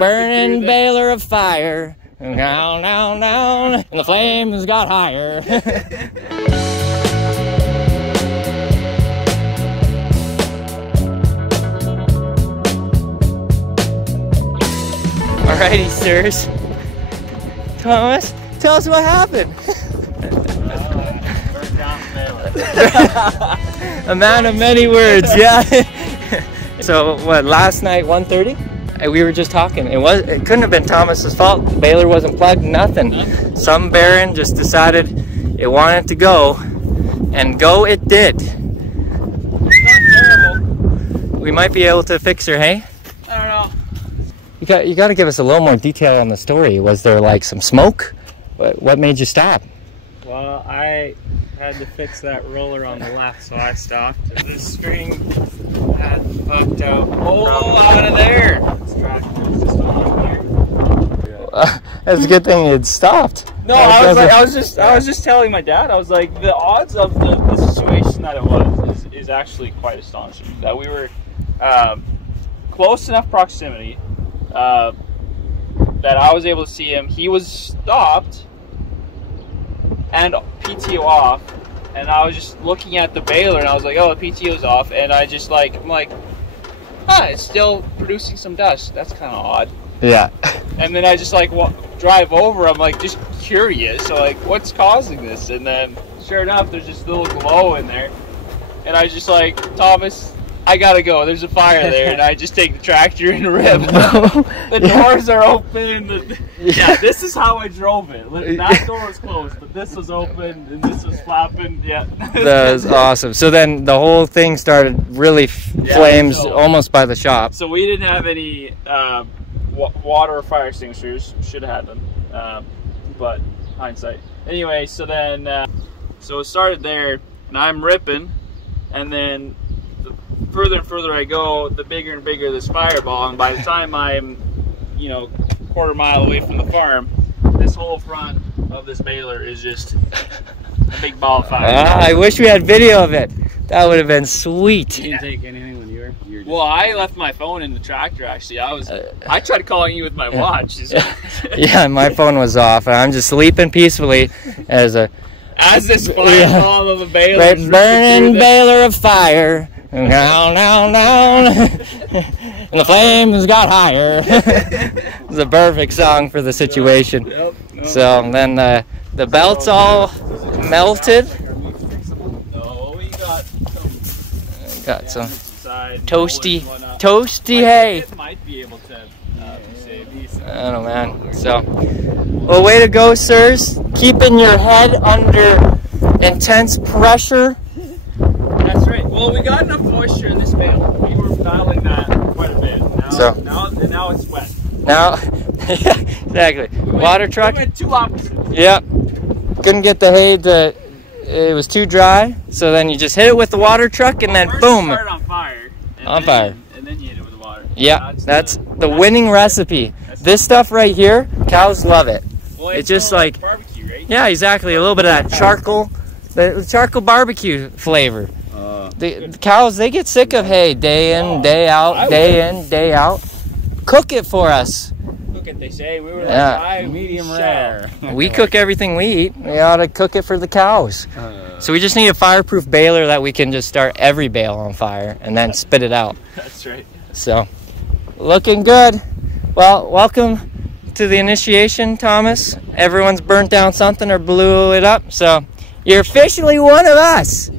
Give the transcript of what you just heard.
burning Baler of fire. Down, down, down, and the flames got higher. Alrighty, sirs. Thomas, tell us what happened. A man of many words, yeah. So what? Last night, 1:30, we were just talking. It couldn't have been Thomas's fault. Baler wasn't plugged. Nothing. Some baron just decided it wanted to go, and go it did. It's not terrible. We might be able to fix her, hey? I don't know. You got to give us a little more detail on the story. Was there like some smoke? What made you stop? Well, I had to fix that roller on the left, so I stopped. This string had bucked out. Oh, out of there! This tractor is just on here. That's a good thing it stopped. No, I was just telling my dad. I was like, the odds of the situation that it was is actually quite astonishing. That we were close enough proximity that I was able to see him. He was stopped and PTO off, and I was just looking at the baler, and I was like, oh, the PTO's off, and I'm like, huh, it's still producing some dust. That's kind of odd. Yeah. And then I just like drive over. I'm like just curious. So like, what's causing this? And then sure enough, there's just a little glow in there, and I just like, Thomas, I gotta go. There's a fire there, and I just take the tractor and rip. The doors are open. Yeah, this is how I drove it. That door was closed, but this was open, and this was flapping. Yeah. That was awesome. So then the whole thing started really flames almost by the shop. So we didn't have any water or fire extinguishers. Should have had them, but hindsight. Anyway, so then so it started there, and I'm ripping, and then the further and further I go, the bigger and bigger this fireball, and by the time I'm, quarter mile away from the farm, this whole front of this baler is just a big ball of fire. I wish we had video of it. That would have been sweet. You didn't take anything when you were well, I left my phone in the tractor, actually. I tried calling you with my watch. Yeah, my phone was off, and I'm just sleeping peacefully as this fireball of a baler, right, burning Baler of fire. Down, down, down, and the flames got higher. It's a perfect song for the situation. Yep. So then the belt's all melted. No, we got some toasty hay. It might be able to save these. I don't know, man. So, well, way to go, sirs. Keeping your head under intense pressure. That's right. Well, we got enough moisture in this bale. We were battling that quite a bit. Now it's wet. Now, yeah, exactly. Water truck. We went two opposites. Yep. Couldn't get the hay to. It was too dry. So then you just hit it with the water truck, and then boom. Start on fire. On fire. And then you hit it with the water. Yeah, that's the winning recipe. This stuff right here, cows love it. Well, it's just like barbecue, right? Yeah, exactly. A little bit of that charcoal, the charcoal barbecue flavor. The cows, they get sick of hay day in, day out, day in, day out. Cook it for us. Cook it, they say. We were high, medium, rare. We cook everything we eat. We ought to cook it for the cows. So we just need a fireproof baler that we can just start every bale on fire and then spit it out. That's right. So, looking good. Well, welcome to the initiation, Thomas. Everyone's burnt down something or blew it up. So, you're officially one of us.